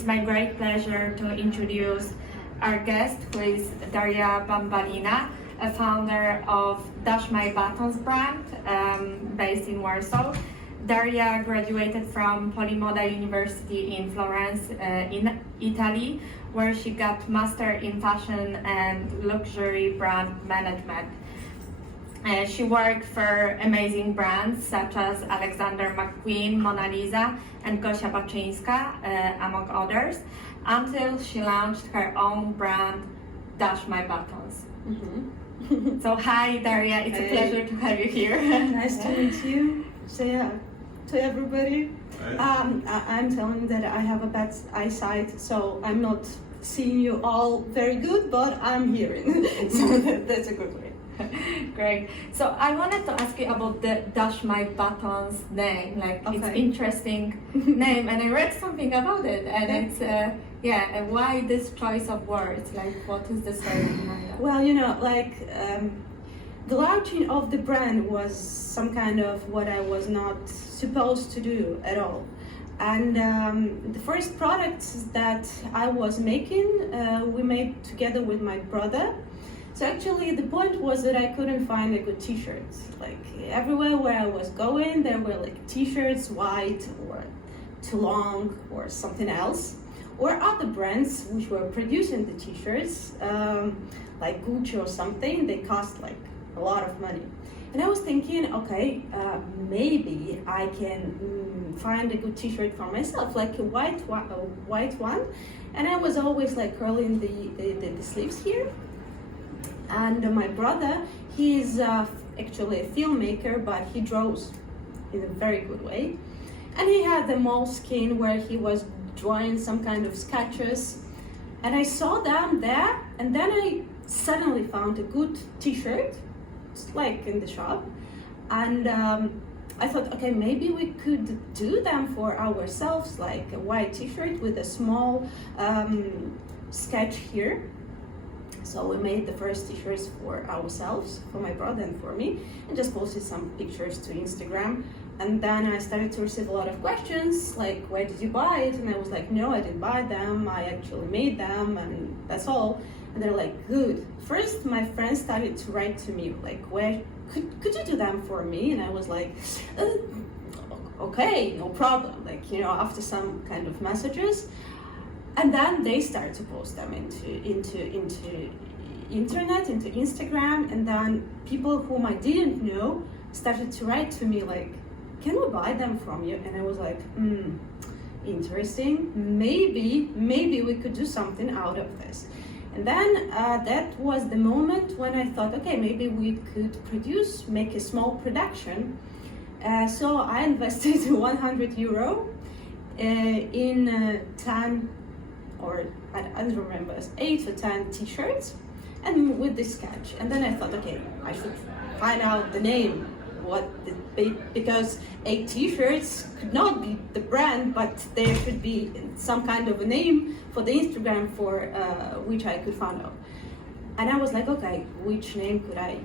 It's my great pleasure to introduce our guest, who is Daria Bambalina, a founder of Dash My Buttons brand, based in Warsaw. Daria graduated from Polimoda University in Florence, in Italy, where she got master in fashion and luxury brand management. She worked for amazing brands such as Alexander McQueen, Monnalisa, and Gosia Baczyńska, among others, until she launched her own brand, Dash My Buttons. Mm-hmm. So hi Daria, it's a pleasure to have you here. Nice to meet you. Say to everybody. I'm telling that I have a bad eyesight, so I'm not seeing you all very good, but I'm hearing. So that's a good way. Great. So I wanted to ask you about the Dash My Buttons name. Like, okay. It's interesting name, and I read something about it, and it's why this choice of words? Like, what is the story behind that? Well, the launching of the brand was some kind of what I was not supposed to do at all. And the first products that I was making, we made together with my brother. So actually the point was that I couldn't find a good t-shirt. Like everywhere where I was going, there were like t-shirts, white or too long or something else. Or other brands which were producing the t-shirts, like Gucci or something, they cost like a lot of money. And I was thinking, okay, maybe I can find a good t-shirt for myself, like a white one. And I was always like curling the sleeves here. And my brother, he's actually a filmmaker, but he draws in a very good way. And he had the moleskin where he was drawing some kind of sketches. And I saw them there, and then I suddenly found a good t-shirt, like in the shop. And I thought, okay, maybe we could do them for ourselves, like a white t-shirt with a small sketch here. So we made the first t-shirts for ourselves, for my brother and for me, and just posted some pictures to Instagram. And then I started to receive a lot of questions, like, where did you buy it? And I was like, no, I didn't buy them, I actually made them, and that's all. And they're like, good. First, my friends started to write to me, like, where could you do them for me? And I was like, okay, no problem. Like, after some kind of messages. And then they started to post them into internet, into Instagram, and then people whom I didn't know started to write to me like, can we buy them from you? And I was like, interesting, maybe we could do something out of this. And then that was the moment when I thought, okay, maybe we could make a small production. So I invested €100 in 10 or I don't remember, 8 or 10 t-shirts, and with this sketch. And then I thought, okay, I should find out the name, because 8 t-shirts could not be the brand, but there should be some kind of a name for the Instagram for which I could find out. And I was like, okay, which name could I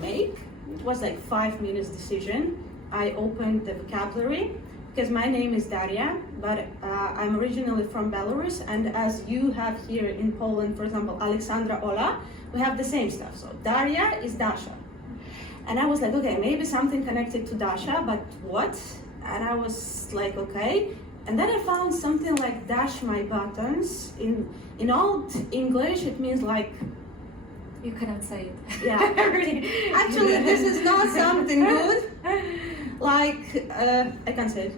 make? It was like 5 minutes decision. I opened the vocabulary, because my name is Daria, but I'm originally from Belarus, and as you have here in Poland, for example, Alexandra, Ola, we have the same stuff. So Daria is Dasha. And I was like, okay, maybe something connected to Dasha, but what? And I was like, okay. And then I found something like Dash My Buttons. In old English, it means like... You cannot say it. Yeah. Actually, this is not something good. Like, I can't say it.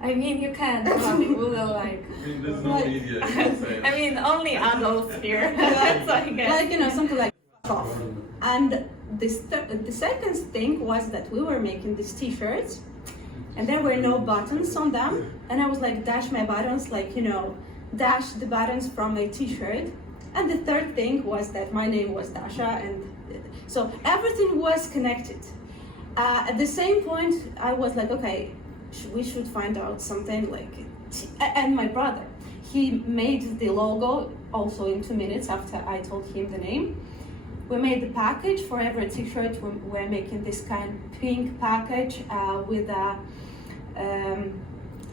I mean, you can, but people will like... there's no media, you can say it. I mean, only adults here. That's what I guess. Like, something like off. And the second thing was that we were making these t-shirts, and there were no buttons on them. And I was like, dash my buttons, like, dash the buttons from a t-shirt. And the third thing was that my name was Dasha, and so everything was connected. At the same point, I was like, okay, we should find out something like, and my brother, he made the logo also in 2 minutes after I told him the name. We made the package for every t-shirt. We're making this kind of pink package with a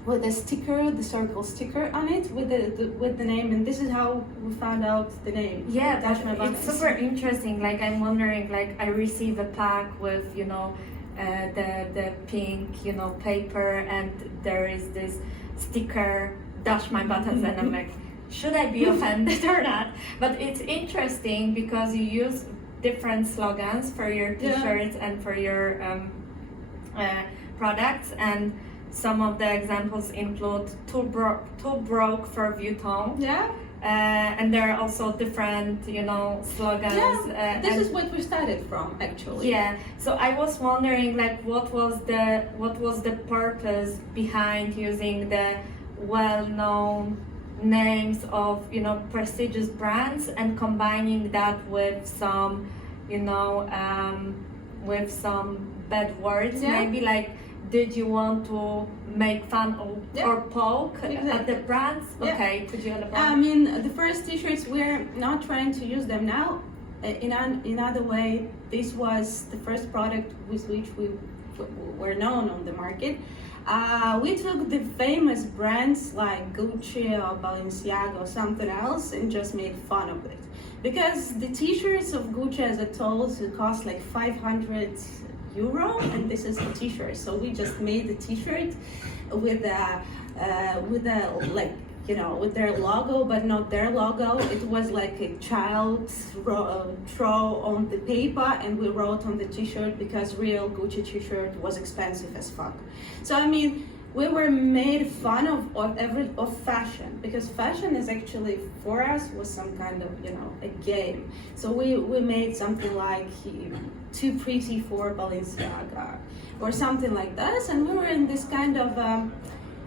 with a sticker, the circle sticker on it with the name, and this is how we found out the name. Yeah, Dash My but Buttons. it's super interesting. Like I'm wondering, like I receive a pack with the pink paper, and there is this sticker Dash My Buttons, and I'm like, should I be offended or not? But it's interesting because you use different slogans for your t-shirts and for your products, and some of the examples include too broke for Vuitton. Yeah. And there are also different, slogans. Yeah, this is what we started from, actually. Yeah. So I was wondering, like, what was the purpose behind using the well-known names of prestigious brands and combining that with some, with some bad words, maybe like. Did you want to make fun or poke at the brands? Yeah. Okay, could you elaborate? I mean, the first t-shirts, we're not trying to use them now. In another way, this was the first product with which we were known on the market. We took the famous brands like Gucci or Balenciaga or something else and just made fun of it. Because the t-shirts of Gucci, as I told, cost like 500 euro, and this is a t-shirt. So we just made the t-shirt with with their logo, but not their logo. It was like a child draw on the paper, and we wrote on the t-shirt because real Gucci t-shirt was expensive as fuck. So I mean, we were made fun of fashion, because fashion is actually for us was some kind of a game. So we made something like Too Pretty for Balenciaga or something like this, and we were in this kind of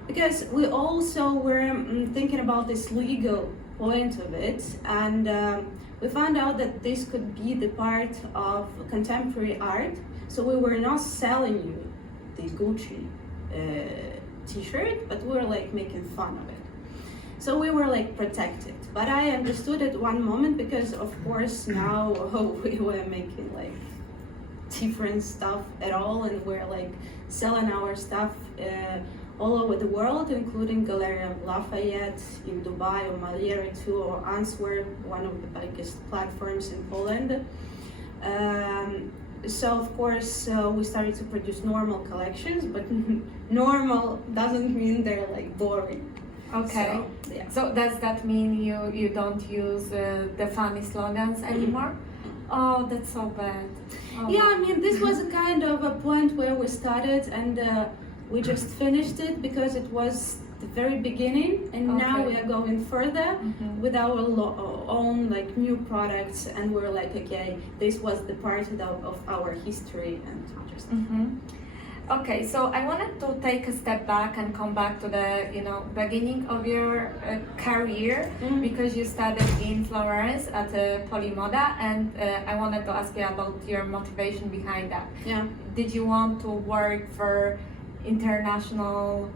because we also were thinking about this legal point of it, and we found out that this could be the part of contemporary art. So we were not selling you the Gucci t-shirt, but we were like making fun of it. So we were like protected. But I understood at one moment, because of course now we were making like different stuff at all, and we're like selling our stuff all over the world, including Galleria Lafayette in Dubai, or Moliera too, or Antwerp, one of the biggest platforms in Poland. So of course we started to produce normal collections, but normal doesn't mean they're like boring. Okay. So, yeah. So does that mean you don't use the funny slogans anymore? Oh, that's so bad. Oh. Yeah, I mean, this was a kind of a point where we started, and we just finished it because it was the very beginning, and now we are going further with our own like new products, and we're like, okay, this was the part of our history, and just. Okay, so I wanted to take a step back and come back to the beginning of your career, because you studied in Florence at Polimoda, and I wanted to ask you about your motivation behind that. Yeah. Did you want to work for international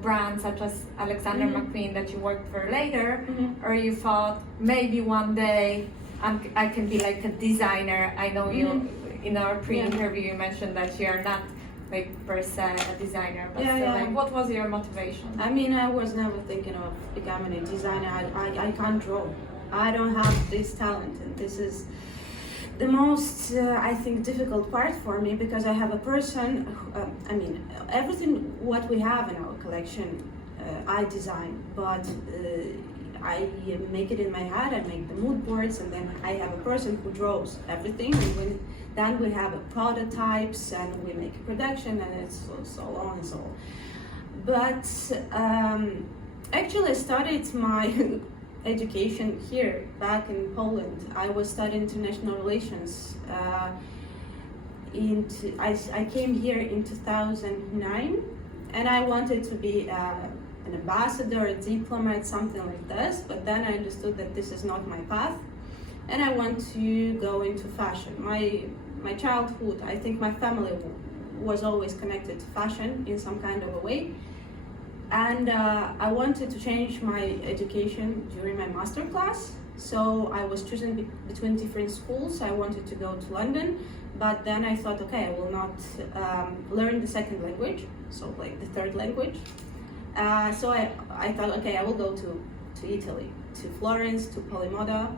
brands such as Alexander McQueen that you worked for later, or you thought maybe one day I can be like a designer? I know you in our pre-interview you mentioned that you are not like per se a designer, but still, like, what was your motivation? I mean, I was never thinking of becoming a designer. I can't draw. I don't have this talent, and this is the most I think difficult part for me, because I have a person I mean, everything what we have in our collection I design, but I make it in my head. I make the mood boards, and then I have a person who draws everything, and then we have prototypes, and we make a production, and it's so on and so on. But actually I started my education here back in Poland. I was studying international relations. I came here in 2009, and I wanted to be an ambassador, a diplomat, something like this, but then I understood that this is not my path, and I want to go into fashion. My childhood, I think my family was always connected to fashion in some kind of a way, and I wanted to change my education during my master class, so I was choosing between different schools. I wanted to go to London, but then I thought, okay, I will not learn the second language, so like the third language. So I thought, okay, I will go to Italy, to Florence, to Polimoda.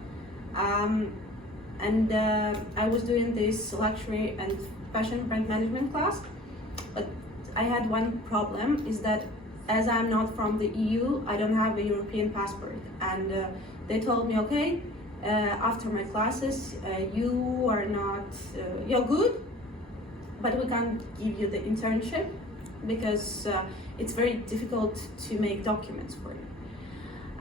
And I was doing this luxury and fashion brand management class. But I had one problem, is that as I'm not from the EU, I don't have a European passport. And they told me, okay, after my classes, you are not, you're good, but we can't give you the internship because it's very difficult to make documents for you.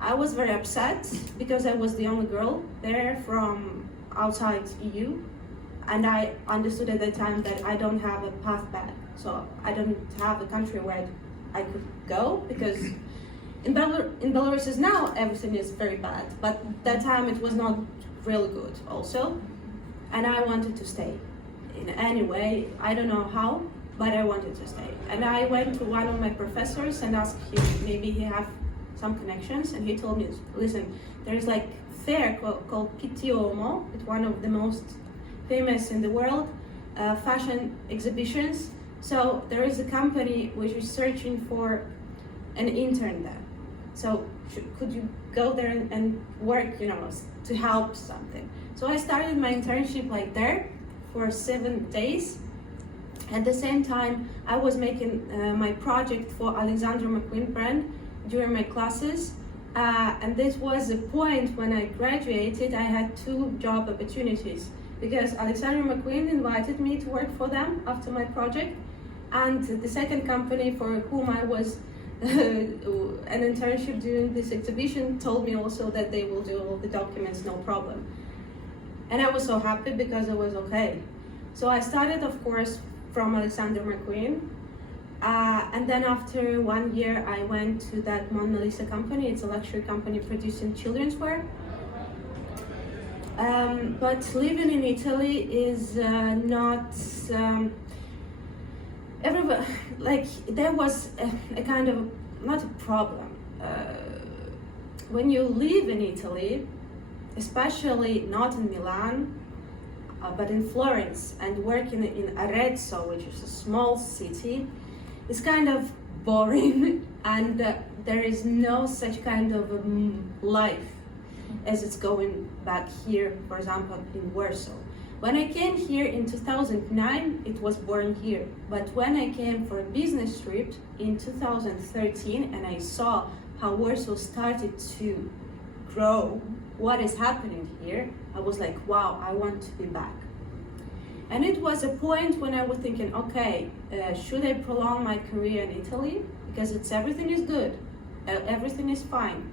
I was very upset because I was the only girl there from outside EU, and I understood at the time that I don't have a path back. So I don't have a country where I could go, because in Belarus is now everything is very bad, but that time it was not really good also. And I wanted to stay in any way, I don't know how, but I wanted to stay. And I went to one of my professors and asked him, maybe he have some connections, and he told me, listen, there's like fair called PTOMO, it's one of the most famous in the world, fashion exhibitions. So there is a company which is searching for an intern there. So could you go there and work, to help something? So I started my internship like there for 7 days. At the same time, I was making my project for Alexander McQueen brand during my classes. And this was a point when I graduated, I had 2 job opportunities, because Alexander McQueen invited me to work for them after my project, and the second company for whom I was an internship during this exhibition told me also that they will do all the documents, no problem. And I was so happy because it was okay. So I started, of course, from Alexander McQueen. And then after 1 year, I went to that Monnalisa company. It's a luxury company producing children's wear. But living in Italy is not everywhere. Like, there was a kind of, not a problem. When you live in Italy, especially not in Milan, but in Florence, and working in Arezzo, which is a small city, it's kind of boring, and there is no such kind of life as it's going back here, for example, in Warsaw. When I came here in 2009, it was boring here. But when I came for a business trip in 2013 and I saw how Warsaw started to grow, what is happening here, I was like, wow, I want to be back. And it was a point when I was thinking, okay, should I prolong my career in Italy? Because everything is good, everything is fine.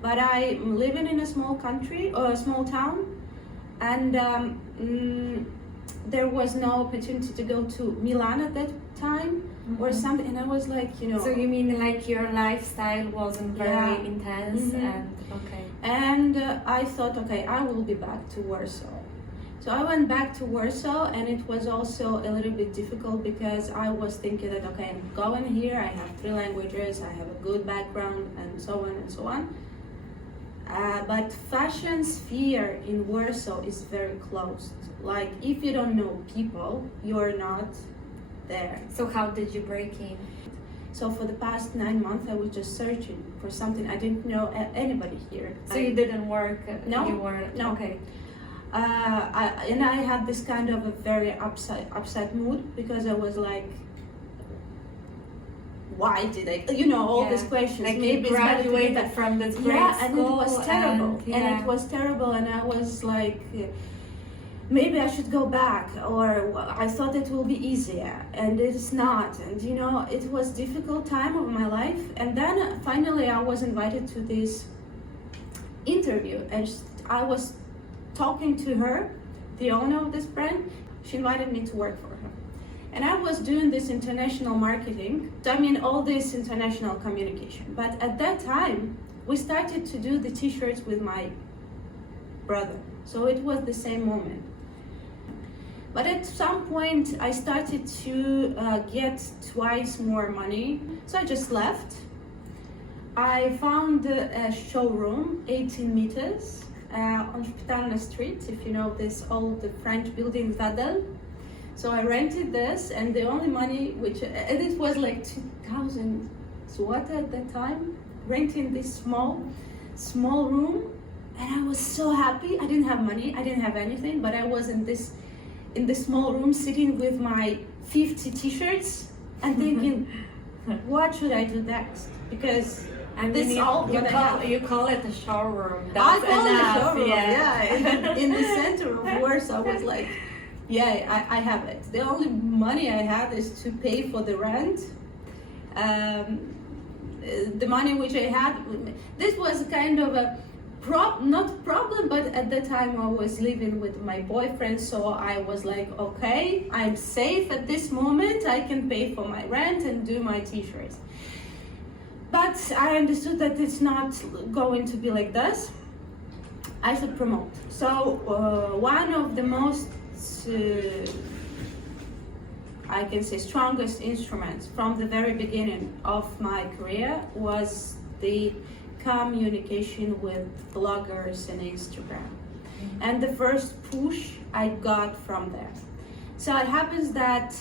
But I'm living in a small country, or a small town, and there was no opportunity to go to Milan at that time, or something, and I was like, So you mean like your lifestyle wasn't very intense, and okay. And I thought, okay, I will be back to Warsaw. So I went back to Warsaw, and it was also a little bit difficult because I was thinking that, okay, I'm going here, I have 3 languages, I have a good background, and so on and so on. But fashion sphere in Warsaw is very closed. Like, if you don't know people, you're not there. So how did you break in? So for the past 9 months, I was just searching for something. I didn't know anybody here. So you didn't work? No. You weren't? No. Okay. And I had this kind of a very upset mood because I was like, why did I, all these questions. Like, maybe you graduated from this great and it school, was terrible. And it was terrible, and I was like, maybe I should go back, or I thought it will be easier, and it's not. And it was difficult time of my life. And then finally I was invited to this interview, and I was talking to her, the owner of this brand. She invited me to work for her. And I was doing this international marketing, all this international communication. But at that time, we started to do the t-shirts with my brother. So it was the same moment. But at some point, I started to get twice more money. So I just left. I found a showroom, 18 meters, on Spitalna Street, if you know this old French building, Zadel. So I rented this, and the only money, it was like 2000 Socha at that time, renting this small room, and I was so happy. I didn't have money, I didn't have anything, but I was in this small room sitting with my 50 t-shirts and thinking, what should I do next? Because this you, all you gonna call happen. you call it a showroom. I That's call it a enough. showroom, Yeah. in the center of Warsaw. I was like, yeah, I have it. The only money I had is to pay for the rent. The money which I had, this was kind of a not problem, but at the time I was living with my boyfriend, so I was like, okay, I'm safe at this moment. I can pay for my rent and do my t-shirts. But I understood that it's not going to be like this. I should promote. So one of the most, I can say, strongest instruments from the very beginning of my career was the communication with bloggers and Instagram. And the first push I got from there. So it happens that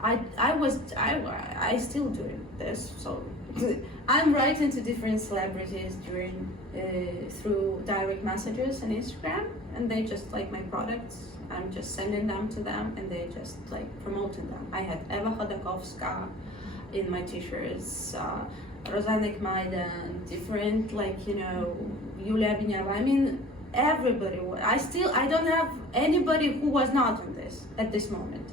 I still do this. So I'm writing to different celebrities through direct messages on Instagram, and they just like my products. I'm just sending them to them, and they just like promoting them. I had Eva Chodakowska in my t-shirts, Rosanek Maidan, different, like, you know, Yulia Vinyava. I mean, everybody. I don't have anybody who was not on this at this moment.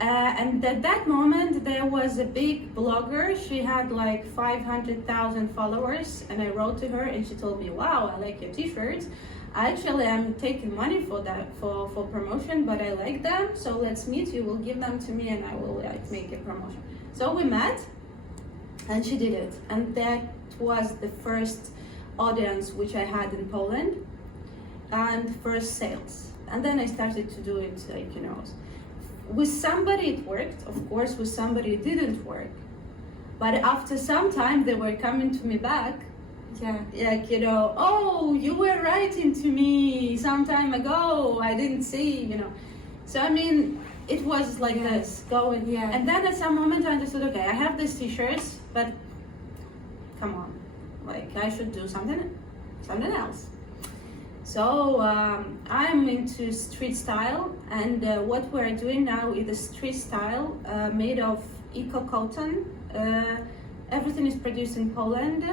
And at that moment, there was a big blogger. She had like 500,000 followers, and I wrote to her, and she told me, "Wow, I like your t-shirts. Actually, I'm taking money for that for promotion, but I like them. So let's meet. You will give them to me, and I will like make a promotion." So we met. And she did it, and that was the first audience which I had in Poland, and first sales. And then I started to do it, like, you know, with somebody it worked, of course, with somebody it didn't work. But after some time, they were coming to me back, like, you know, oh, you were writing to me some time ago, I didn't see, you know. So I mean, it was like this going, and then at some moment I understood, okay, I have these t-shirts, but come on, like, I should do something else. So I'm into street style, and what we're doing now is a street style made of eco cotton. Everything is produced in Poland,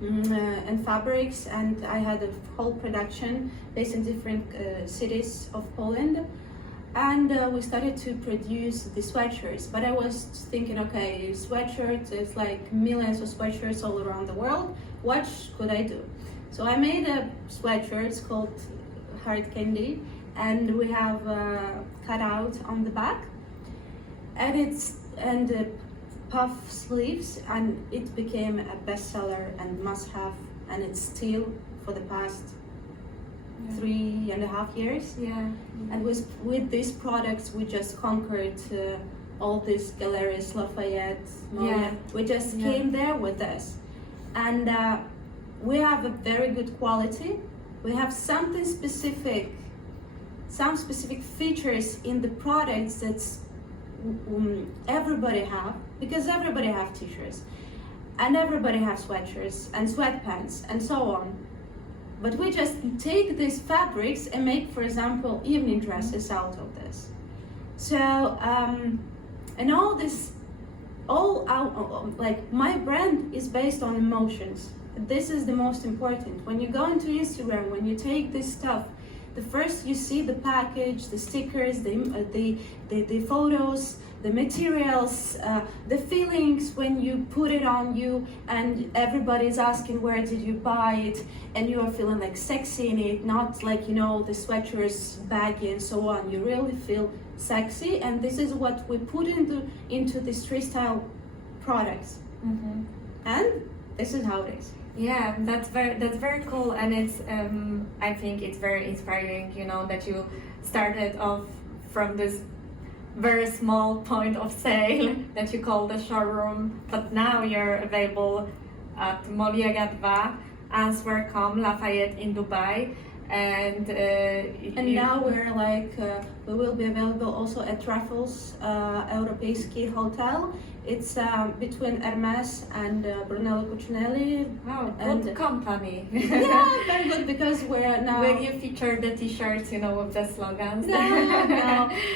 and fabrics, and I had a whole production based in different cities of Poland. And we started to produce the sweatshirts, but I was thinking, okay, sweatshirts, it's like millions of sweatshirts all around the world. What could I do? So I made a sweatshirt. It's called Hard Candy, and we have cut out on the back, and puff sleeves, and it became a bestseller and must-have, and it's still for the past 3.5 years. And with these products, we just conquered all these galleries, Lafayette, Moliera. We just came there with this, and we have a very good quality. We have some specific features in the products that everybody have, because everybody have t-shirts, and everybody have sweatshirts and sweatpants and so on. But we just take these fabrics and make, for example, evening dresses out of this. So, and all this, like, my brand is based on emotions. This is the most important. When you go into Instagram, when you take this stuff, the first you see the package, the stickers, the photos, the materials, the feelings when you put it on you, and everybody's asking where did you buy it, and you are feeling like sexy in it, not like, you know, the sweatshirts baggy and so on. You really feel sexy, and this is what we put into the street style products. And this is how it is. Yeah, that's very cool, and it's I think it's very inspiring, you know, that you started off from this very small point of sale that you call the showroom, but now you're available at Moliera 2, Answer.com, Lafayette in Dubai. and now we're like we will be available also at Raffles Europejski Hotel. It's between Hermes and Brunello Cucinelli. Wow, and good company. yeah, very good because we're now. Will you feature the t-shirts, with the slogans?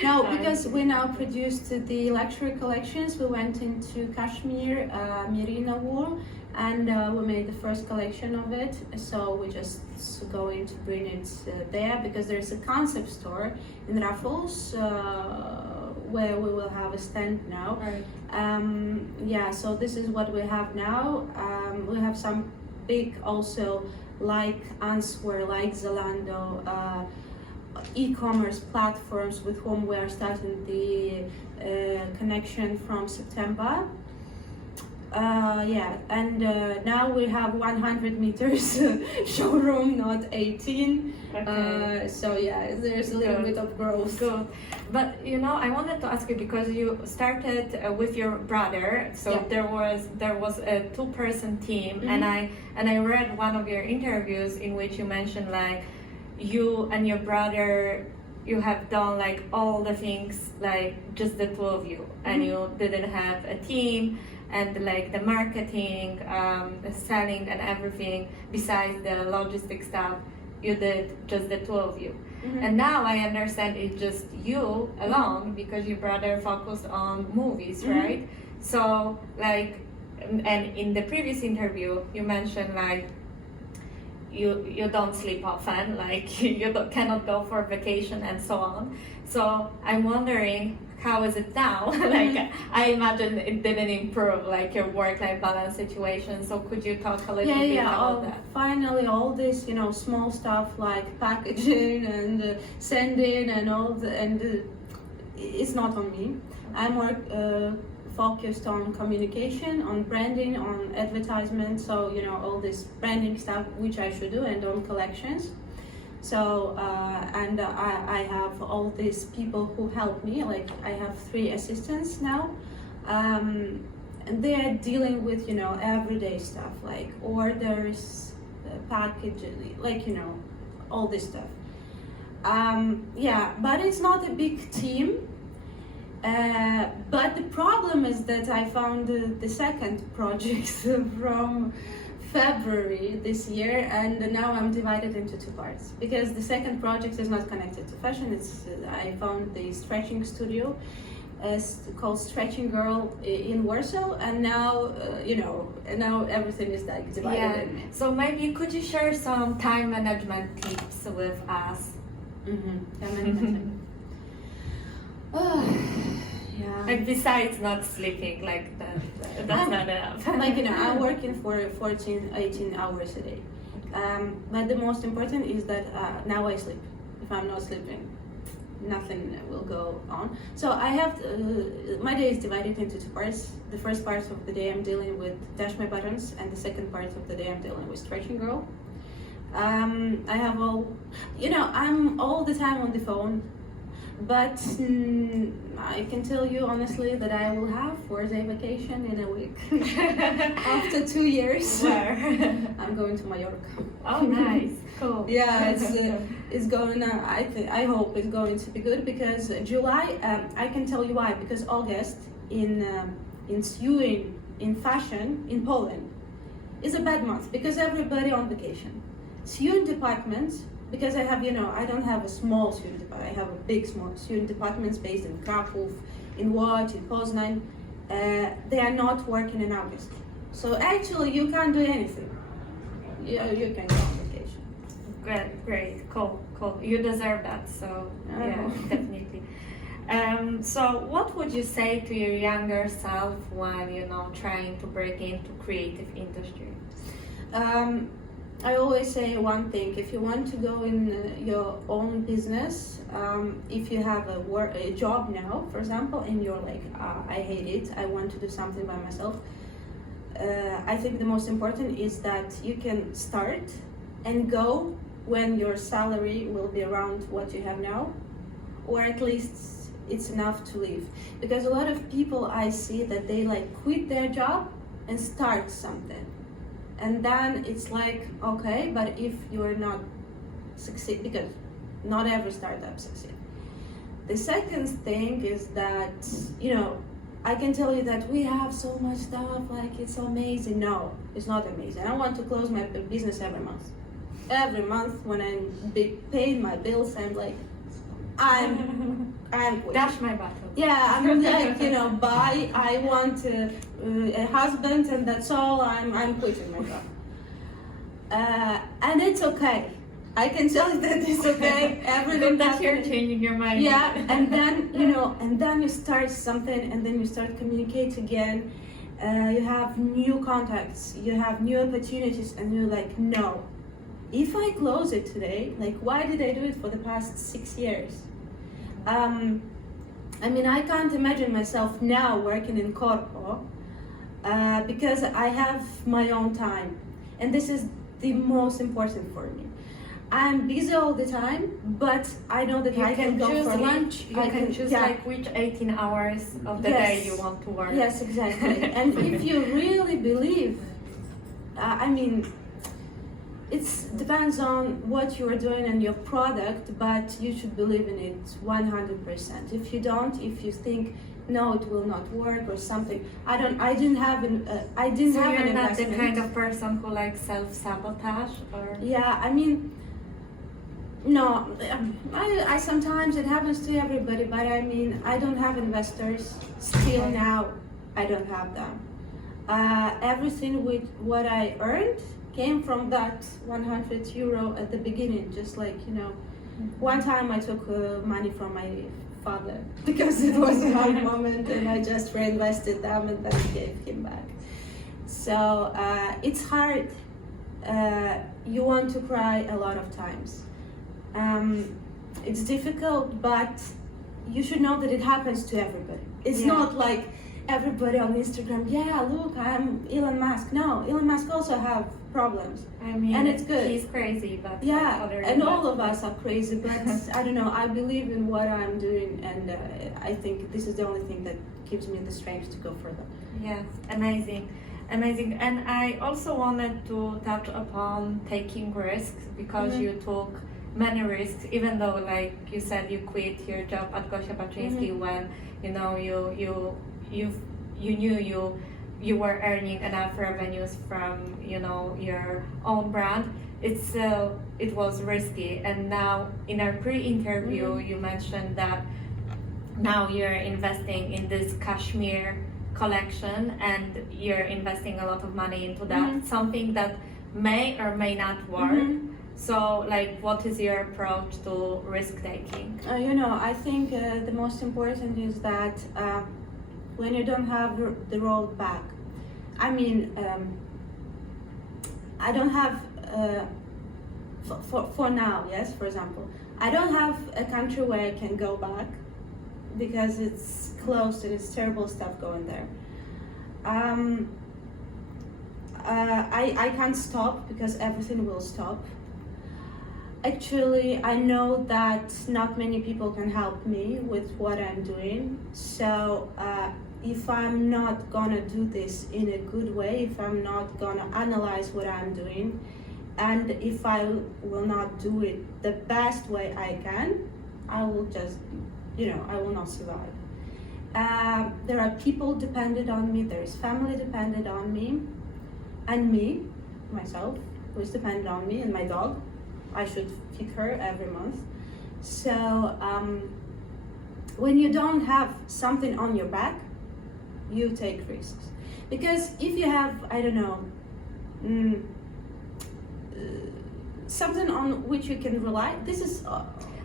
No, because we now produced the luxury collections. We went into cashmere, merino wool, and we made the first collection of it. So we're just going to bring it there because there's a concept store in Raffles where we will have a stand now. Right. So this is what we have now. We have some big also like Answer, like Zalando, e-commerce platforms with whom we are starting the connection from September. Now we have 100 meters showroom, not 18. Okay. There's a little bit of growth. Good. But I wanted to ask you because you started with your brother, so Yeah. there was a two-person team, Mhm. and I read one of your interviews in which you mentioned like you and your brother, you have done like all the things like just the two of you, and Mhm. you didn't have a team. And like the marketing, the selling and everything besides the logistics stuff, you did just the two of you. Mhm. And now I understand it's just you alone because your brother focused on movies, Mhm. right? So like, and in the previous interview, you mentioned like you don't sleep often, like cannot go for vacation and so on. So I'm wondering, how is it now? Like I imagine it didn't improve like your work-life balance situation. So could you talk a little bit about that? Finally, all this, small stuff like packaging and sending and it's not on me. I'm more focused on communication, on branding, on advertisement. So all this branding stuff which I should do, and on collections. So I have all these people who help me. Like I have 3 assistants now, and they are dealing with everyday stuff like orders, packages, like all this stuff. But it's not a big team. But the problem is that I found the second project from February this year, and now I'm divided into 2 parts because the second project is not connected to fashion. It's I found the stretching studio called Stretching Girl in Warsaw, and now now everything is like divided. Yeah. So maybe could you share some time management tips with us? Yeah. Like besides not sleeping, like that's not enough. I'm working for 14, 18 hours a day. But the most important is that now I sleep. If I'm not sleeping, nothing will go on. So I have my day is divided into 2 parts. The first part of the day I'm dealing with Dash My Buttons, and the second part of the day I'm dealing with Stretching Girl. I have I'm all the time on the phone. But I can tell you honestly that I will have 4-day vacation in a week. After 2 years. Where? I'm going to Mallorca. Oh, nice. Cool. Yeah, it's going. I hope it's going to be good because July. I can tell you why. Because August in sewing, in fashion in Poland is a bad month because everybody on vacation. Sewing departments. Because I have, I don't have a small student department, I have a big small student departments based in Kraków, in Łódź, in Poznań. They are not working in August. So actually you can't do anything. You can go on vacation. Great, cool. You deserve that, so yeah, definitely. So what would you say to your younger self when, trying to break into creative industry? I always say one thing: if you want to go in your own business, if you have a job now, for example, and you're like, I hate it, I want to do something by myself. I think the most important is that you can start and go when your salary will be around what you have now, or at least it's enough to live. Because a lot of people I see that they like quit their job and start something. And then it's like, okay, but if you're not succeed, because not every startup succeeds. The second thing is that, I can tell you that we have so much stuff, like it's amazing. No, it's not amazing. I want to close my business every month. Every month when I'm paying my bills, I'm like, I'm quitting. Dash my button. Yeah, I'm like, bye. I want a husband, and that's all. I'm quitting my job. And it's okay. I can tell you that it's okay. Everything that you're changing your mind. Yeah, and then and then you start something, and then you start communicate again. You have new contacts, you have new opportunities, and you're like, no. If I close it today, like, why did I do it for the past 6 years? I can't imagine myself now working in corpo because I have my own time, and this is the most important for me. I'm busy all the time, but I know that I can go for lunch. You can choose like which 18 hours of the day you want to work. Yes, exactly. And if you really believe, it depends on what you are doing and your product, but you should believe in it 100%. If you don't, if you think no, it will not work or something, I didn't have an you're not investment. the kind of person who likes self-sabotage, or? Yeah, no, I sometimes it happens to everybody, but I don't have investors still now. I don't have them. Everything with what I earned came from that 100 euro at the beginning. Just like one time I took money from my father because it was a hard moment, and I just reinvested them and then gave him back. So it's hard. You want to cry a lot of times. It's difficult, but you should know that it happens to everybody. It's not like everybody on Instagram, yeah, look, I'm Elon Musk. No, Elon Musk also have problems. And it's good. He's crazy, but and all of us are crazy, but I don't know, I believe in what I'm doing, and I think this is the only thing that gives me the strength to go further. Yeah, amazing. And I also wanted to touch upon taking risks, because you took many risks, even though, like you said, you quit your job at Gosia Baczyński when you knew you were earning enough revenues from your own brand. It was risky. And now in our pre-interview you mentioned that now you're investing in this cashmere collection, and you're investing a lot of money into that, something that may or may not work. So, like, what is your approach to risk-taking? I think the most important is that when you don't have the road back. I don't have, for now, yes, for example, I don't have a country where I can go back because it's closed and it's terrible stuff going there. I can't stop because everything will stop. Actually, I know that not many people can help me with what I'm doing. So if I'm not gonna do this in a good way, if I'm not gonna analyze what I'm doing, and if I will not do it the best way I can, I will just, I will not survive. There are people dependent on me, there is family dependent on me, and me, myself, who is dependent on me, and my dog. I should feed her every month. So when you don't have something on your back, you take risks. Because if you have, something on which you can rely, this is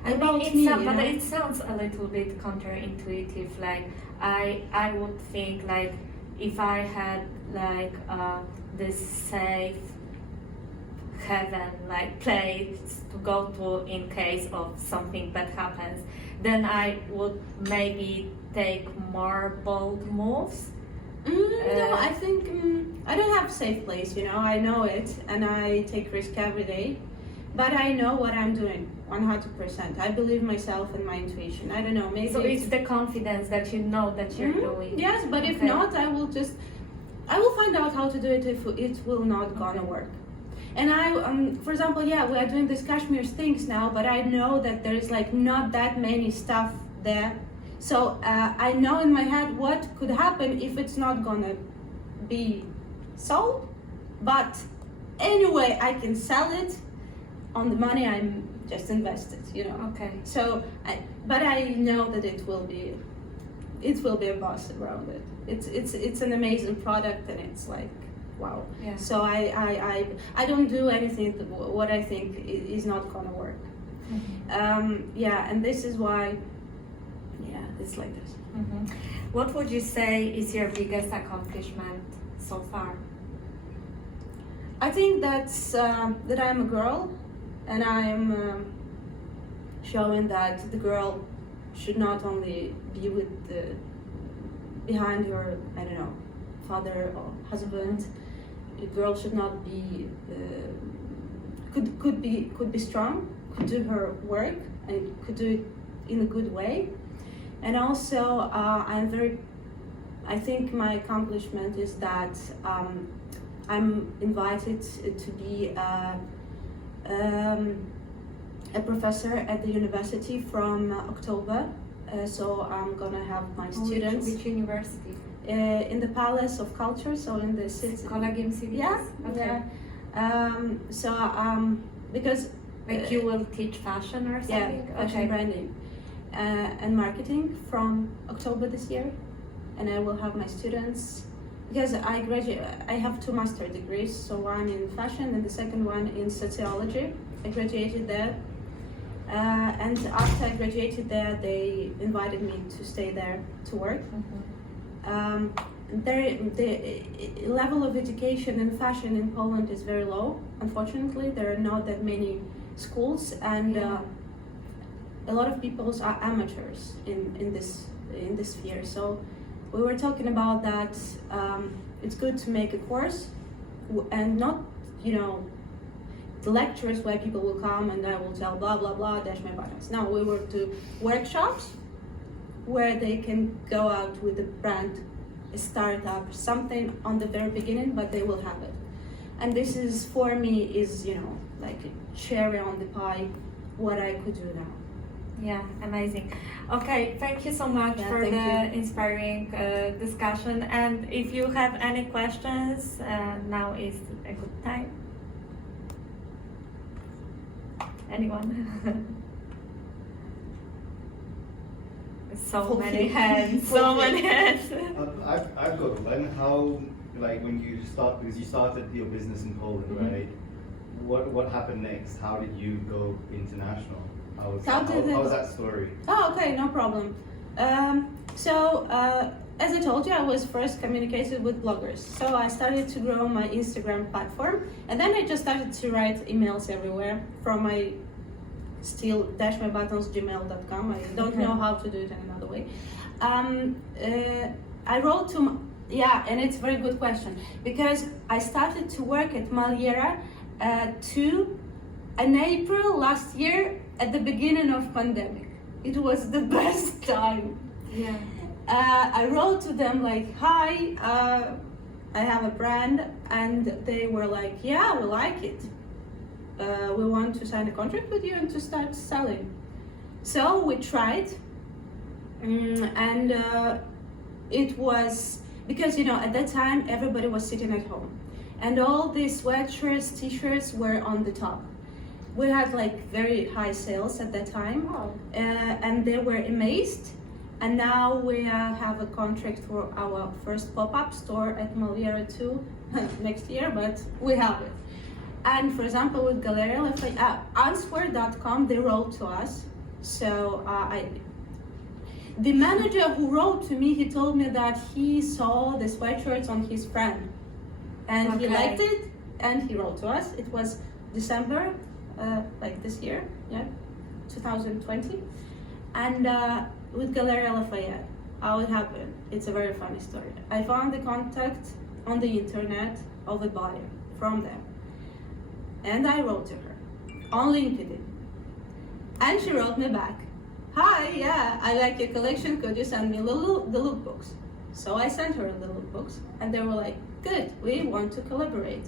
it sounds a little bit counterintuitive. Like I would think, like, if I had like this safe heaven, like place to go to in case of something bad happens, then I would maybe take more bold moves. No, I think I don't have a safe place, I know it, and I take risk every day, but I know what I'm doing 100%. I believe myself and my intuition. I don't know, maybe. So it's the confidence that you know that you're doing. Yes, but if not, I will find out how to do it if it will not gonna work. And for example, yeah, we are doing these cashmere things now, but I know that there's like not that many stuff there. So I know in my head what could happen if it's not gonna be sold. But anyway, I can sell it on the money I'm just invested, you know. Okay. So, but I know that it will be a buzz around it. It's an amazing product, and it's like, wow. Yeah. So I don't do anything what I think is not gonna work. Yeah, and this is why, yeah, it's like this. What would you say is your biggest accomplishment so far? I think that's that I'm a girl, and I'm showing that the girl should not only be with behind her, I don't know, father or husband. The girl should not be could be strong, could do her work, and could do it in a good way. And also, I think my accomplishment is that I'm invited to be a professor at the university from October. So I'm gonna have my students. Which university? In the Palace of Culture, so in the city. Collegium Civitas? Yeah. Okay. Yeah. Because you will teach fashion or something? Yeah, fashion branding and marketing from October this year, and I will have my students. Because I have 2 master degrees, so one in fashion and the second one in sociology. I graduated there, and after I graduated there, they invited me to stay there to work. The level of education in fashion in Poland is very low. Unfortunately, there are not that many schools, and a lot of people are amateurs in this sphere. So we were talking about that. It's good to make a course, and not, you know, the lectures where people will come and I will tell blah blah blah dash my buttons. No, we will do workshops where they can go out with a brand, a startup, something on the very beginning, but they will have it. And this is, for me, is, you know, like a cherry on the pie, what I could do now. Yeah, amazing. Okay, thank you so much for the inspiring discussion. And if you have any questions, now is a good time. Anyone? So many hands, so many hands. I've got one. How, like, when you start, because you started your business in Poland, right? What happened next? How did you go international? How was that story? Oh, okay, no problem. As I told you, I was first communicated with bloggers. So I started to grow my Instagram platform, and then I just started to write emails everywhere from my still _mybuttons@gmail.com. I don't know how to do it in another way. I wrote to, and it's a very good question, because I started to work at Moliera in April last year at the beginning of pandemic. It was the best time. Yeah. I wrote to them like, hi, I have a brand, and they were like, yeah, we like it. We want to sign a contract with you and to start selling. So we tried, and it was, because, you know, at that time everybody was sitting at home, and all these sweatshirts, t-shirts were on the top. We had like very high sales at that time. Wow. And they were amazed. And now we have a contract for our first pop-up store at Moliera 2 next year, but we have it. And for example, with Daria Lafayette, Answer.com, they wrote to us. So the manager who wrote to me, he told me that he saw the sweatshirts on his friend, and he liked it, and he wrote to us. It was December, like this year, 2020, and with Daria Lafayette, how it happened. It's a very funny story. I found the contact on the internet of a buyer from them, and I wrote to her on LinkedIn, and she wrote me back, hi, yeah, I like your collection, could you send me the lookbooks? So I sent her the lookbooks, and they were like, good, we want to collaborate.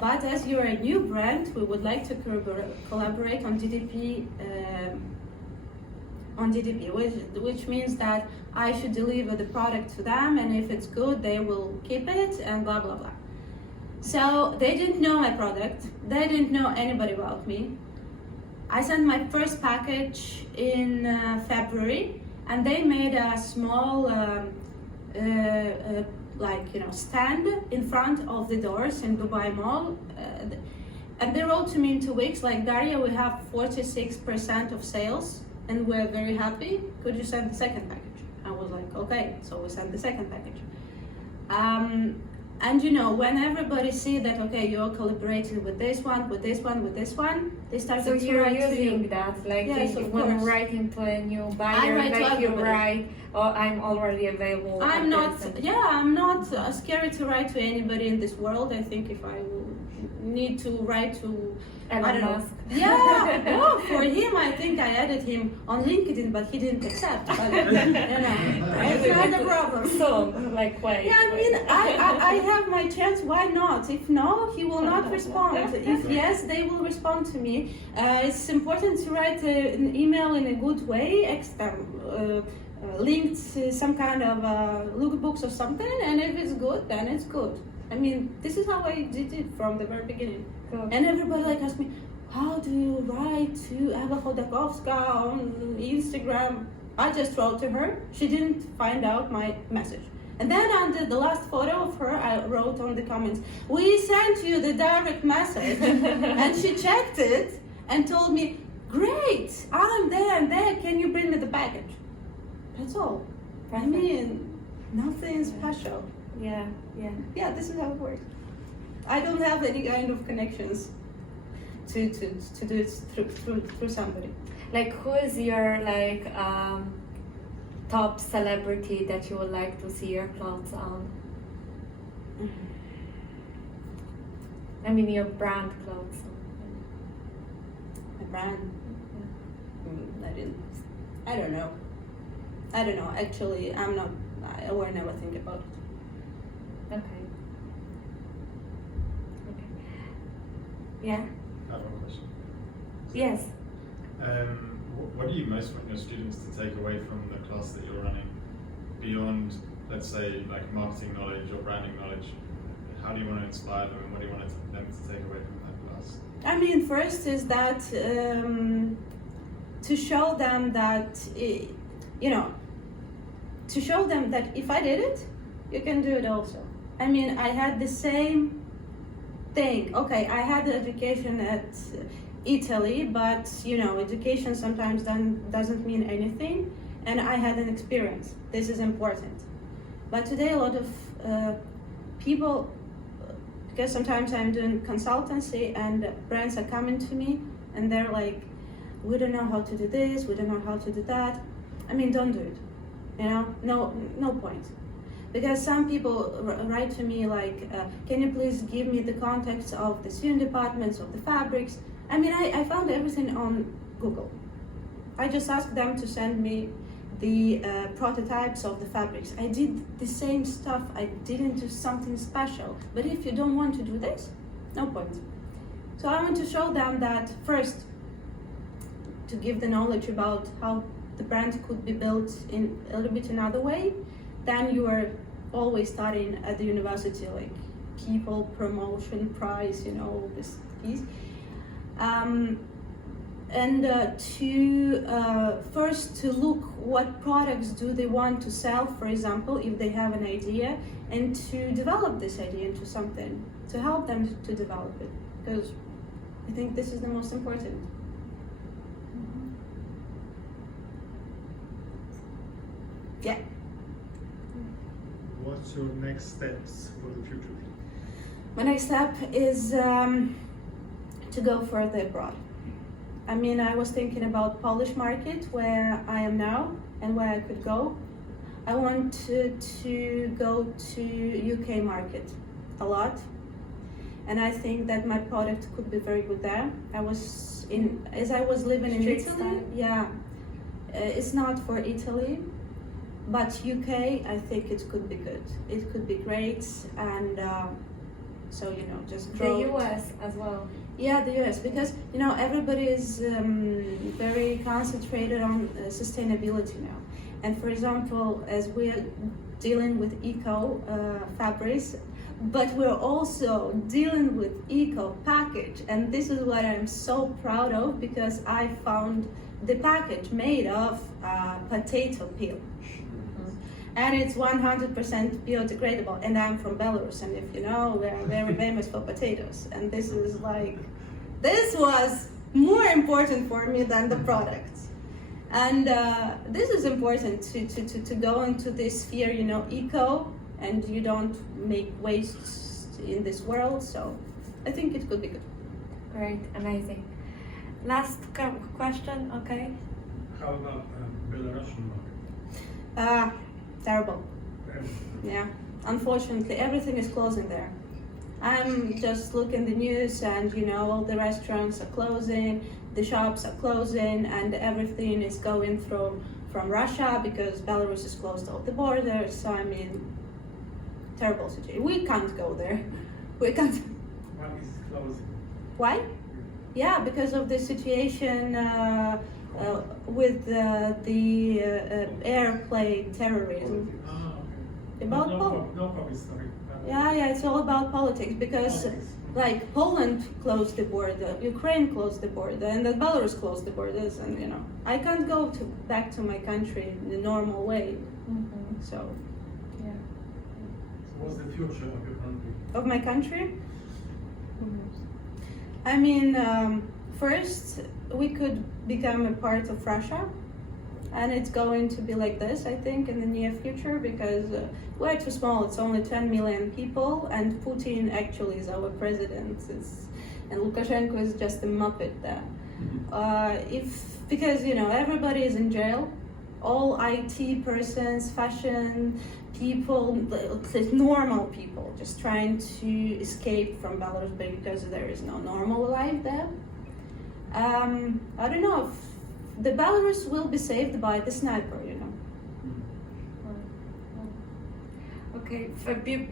But as you're a new brand, we would like to collaborate on DDP, which means that I should deliver the product to them, and if it's good, they will keep it, and blah blah blah. So they didn't know my product. They didn't know anybody about me. I sent my first package in February, and they made a small stand in front of the doors in Dubai Mall, and they wrote to me in 2 weeks, like, Daria, we have 46% of sales and we're very happy, could you send the second package? I was like, okay, so we sent the second package. And when everybody see that, okay, you're collaborating with this one, with this one, with this one, they start So to you're write to using you. that, like, Yes, if of when course. you write into a new buyer, I write to like you everybody. write, oh, I'm already available. I'm at not, this, and- I'm not scared to write to anybody in this world. I think if I need to write to, I Elon don't know. Musk. Yeah, no, for him, I think I added him on LinkedIn, but he didn't accept. But, it's not a problem. So, like, wait. Yeah, I mean, I have my chance, why not? If no, he will not respond. If yes, they will respond to me. It's important to write an email in a good way, linked to some kind of lookbooks or something, and if it's good, then it's good. I mean, this is how I did it from the very beginning. Cool. And everybody asked me, how do you write to Eva Chodakowska on Instagram? I just wrote to her. She didn't find out my message. And then under the last photo of her, I wrote on the comments, we sent you the direct message. And she checked it and told me, great, I'm there and there, can you bring me the package? That's all. I mean, nothing special. Yeah. Yeah, this is how it works. I don't have any kind of connections to do it through somebody. Like, who is your, like, top celebrity that you would like to see your clothes on? I mean, your brand clothes. My brand? I don't know. Actually, I will never think about it. Okay. Yeah. I have one question. Yes. What do you most want your students to take away from the class that you're running, beyond, let's say, like marketing knowledge or branding knowledge? How do you want to inspire them, and what do you want them to take away from that class? I mean, first is that to show them that, to show them that if I did it, you can do it also. I mean, I had the same thing. Okay, I had the education at Italy, but education sometimes doesn't mean anything, and I had an experience. This is important. But today a lot of people, because sometimes I'm doing consultancy and brands are coming to me and they're like, we don't know how to do this, we don't know how to do that. I mean, don't do it. No point. Because some people write to me like, can you please give me the contacts of the sewing departments, of the fabrics? I mean, I found everything on Google. I just asked them to send me the prototypes of the fabrics. I did the same stuff, I didn't do something special. But if you don't want to do this, no point. So I want to show them that first, to give the knowledge about how the brand could be built in a little bit another way. Then you are always studying at the university, like people, promotion, price, this piece. First to look what products do they want to sell, for example, if they have an idea, and to develop this idea into something, to help them to develop it, because I think this is the most important. Yeah. What's your next steps for the future? My next step is to go further abroad. I mean, I was thinking about Polish market, where I am now and where I could go. I want to go to UK market a lot, and I think that my product could be very good there. As I was living in Street Italy, style. yeah, it's not for Italy, but UK, I think it could be good. It could be great, and So just The grow. US as well. Yeah, the US, because everybody is very concentrated on sustainability now. And for example, as we are dealing with eco fabrics, but we're also dealing with eco package, and this is what I'm so proud of, because I found the package made of potato peel. And it's 100% biodegradable, and I'm from Belarus, and if you know, we're very famous for potatoes, and this was more important for me than the products. And this is important to go into this sphere, eco, and you don't make waste in this world, so I think it could be good. Great, amazing. Last question, okay? How about Belarusian market? Terrible. Yeah, unfortunately, everything is closing there. I'm just looking the news, and all the restaurants are closing, the shops are closing, and everything is going from Russia, because Belarus has closed all the borders. So I mean, terrible situation. We can't go there. We can't. Why is it closing? Why? Yeah, because of the situation with the airplane terrorism. Okay. About no COVID story. Yeah, it's all about politics, because Politics. like Poland closed the border, Ukraine closed the border, and then Belarus closed the borders, and I can't go back to my country in the normal way. So, Yeah. So what's the future of your country? of my country, I mean, first we could become a part of Russia, and it's going to be like this, I think, in the near future, because we're too small. It's only 10 million people, and Putin actually is our president, and Lukashenko is just a muppet there. Because everybody is in jail, all IT persons, fashion people, normal people, just trying to escape from Belarus because there is no normal life there. I don't know if the Belarus will be saved by the sniper, Okay,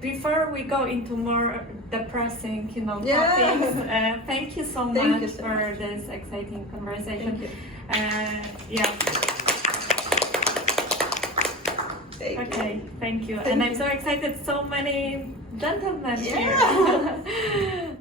before we go into more depressing, Yeah. topics, thank you so Thank much you so for much. this exciting conversation. Thank you. Yeah. Thank you. Okay, thank you. Thank And you. I'm so excited, so many gentlemen Yeah. here.